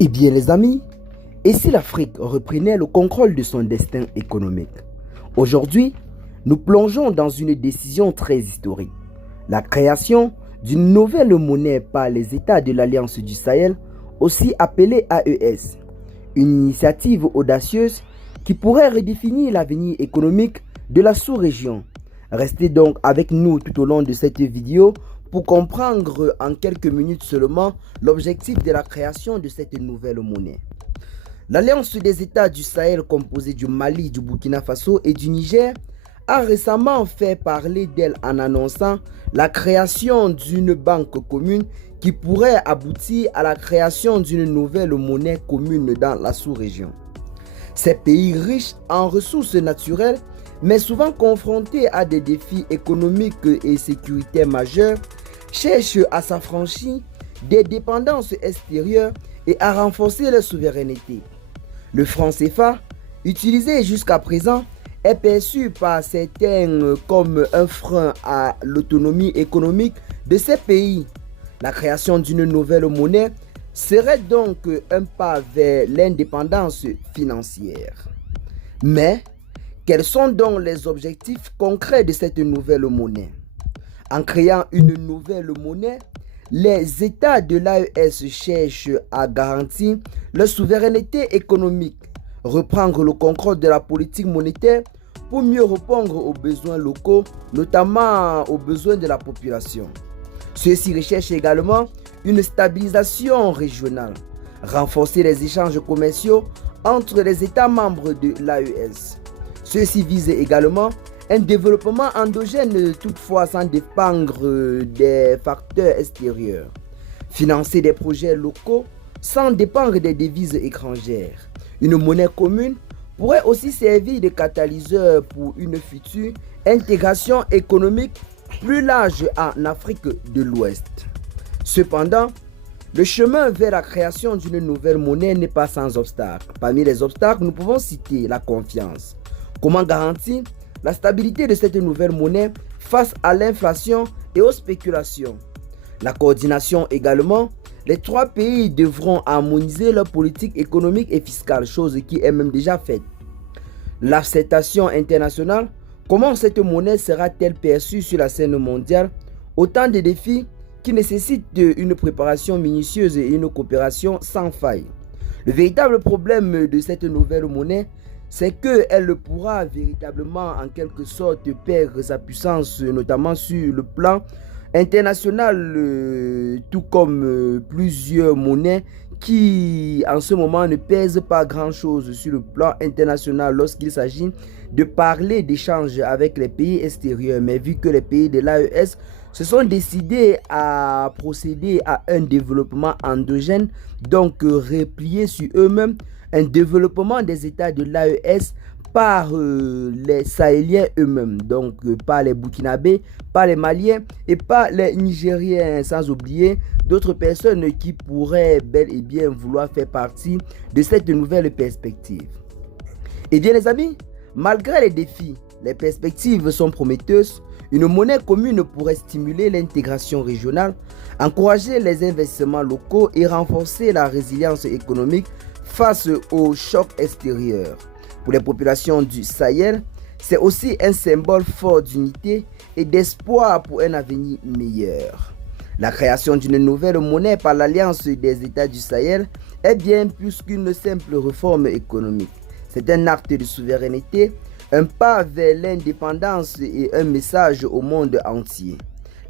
Eh bien les amis, et si l'Afrique reprenait le contrôle de son destin économique? Aujourd'hui, nous plongeons dans une décision très historique. La création d'une nouvelle monnaie par les États de l'Alliance du Sahel, aussi appelée AES. Une initiative audacieuse qui pourrait redéfinir l'avenir économique de la sous-région. Restez donc avec nous tout au long de cette vidéo pour comprendre en quelques minutes seulement l'objectif de la création de cette nouvelle monnaie. L'Alliance des États du Sahel, composée du Mali, du Burkina Faso et du Niger, a récemment fait parler d'elle en annonçant la création d'une banque commune qui pourrait aboutir à la création d'une nouvelle monnaie commune dans la sous-région. Ces pays riches en ressources naturelles, mais souvent confrontés à des défis économiques et sécuritaires majeurs, cherchent à s'affranchir des dépendances extérieures et à renforcer leur souveraineté. Le franc CFA, utilisé jusqu'à présent, est perçu par certains comme un frein à l'autonomie économique de ces pays. La création d'une nouvelle monnaie serait donc un pas vers l'indépendance financière. Mais, quels sont donc les objectifs concrets de cette nouvelle monnaie? En créant une nouvelle monnaie, les États de l'AES cherchent à garantir leur souveraineté économique, reprendre le contrôle de la politique monétaire pour mieux répondre aux besoins locaux, notamment aux besoins de la population. Ceux-ci recherchent également une stabilisation régionale, renforcer les échanges commerciaux entre les États membres de l'AES. Ceux-ci visent également un développement endogène toutefois sans dépendre des facteurs extérieurs. Financer des projets locaux sans dépendre des devises étrangères. Une monnaie commune pourrait aussi servir de catalyseur pour une future intégration économique plus large en Afrique de l'Ouest. Cependant, le chemin vers la création d'une nouvelle monnaie n'est pas sans obstacles. Parmi les obstacles, nous pouvons citer la confiance. Comment garantir la stabilité de cette nouvelle monnaie face à l'inflation et aux spéculations? La coordination également. Les trois pays devront harmoniser leur politique économique et fiscale, chose qui est même déjà faite. L'acceptation internationale. Comment cette monnaie sera-t-elle perçue sur la scène mondiale? Autant de défis qui nécessitent une préparation minutieuse et une coopération sans faille. Le véritable problème de cette nouvelle monnaie, c'est qu'elle pourra véritablement en quelque sorte perdre sa puissance, notamment sur le plan international, tout comme plusieurs monnaies qui en ce moment ne pèsent pas grand-chose sur le plan international lorsqu'il s'agit de parler d'échanges avec les pays extérieurs. Mais vu que les pays de l'AES se sont décidés à procéder à un développement endogène, donc replié sur eux-mêmes, un développement des États de l'AES par les Sahéliens eux-mêmes, donc par les Burkinabés, par les Maliens et par les Nigériens, sans oublier d'autres personnes qui pourraient bel et bien vouloir faire partie de cette nouvelle perspective. Eh bien les amis, malgré les défis, les perspectives sont prometteuses. Une monnaie commune pourrait stimuler l'intégration régionale, encourager les investissements locaux et renforcer la résilience économique face aux chocs extérieurs. Pour les populations du Sahel, c'est aussi un symbole fort d'unité et d'espoir pour un avenir meilleur. La création d'une nouvelle monnaie par l'Alliance des États du Sahel est bien plus qu'une simple réforme économique. C'est un acte de souveraineté, un pas vers l'indépendance et un message au monde entier.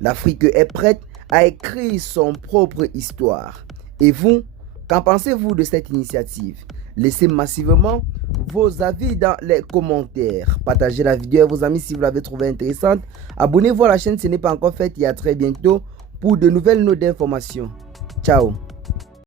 L'Afrique est prête à écrire son propre histoire. Et vous, qu'en pensez-vous de cette initiative? Laissez massivement vos avis dans les commentaires. Partagez la vidéo à vos amis si vous l'avez trouvée intéressante. Abonnez-vous à la chaîne si ce n'est pas encore fait et à très bientôt pour de nouvelles notes d'informations. Ciao.